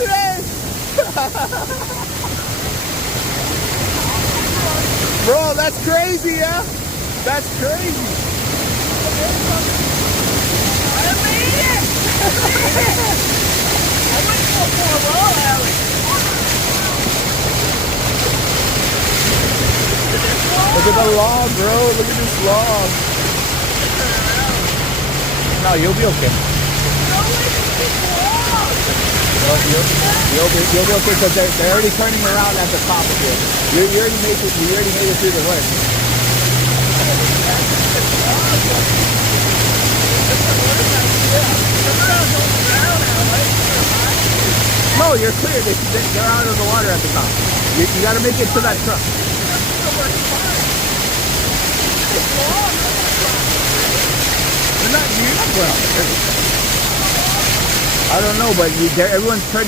today. Bro, that's crazy, yeah? That's crazy. I made it! I went for a roll, Alex. Look at the log, bro. Look at this log. No, you'll be okay. You'll be okay because they're already turning around at the top of it. You already made it. You already made it through the hood. No, you're clear. They're out of the water at the top. You got to make it to that truck. They're not well. I don't know, but everyone's turning.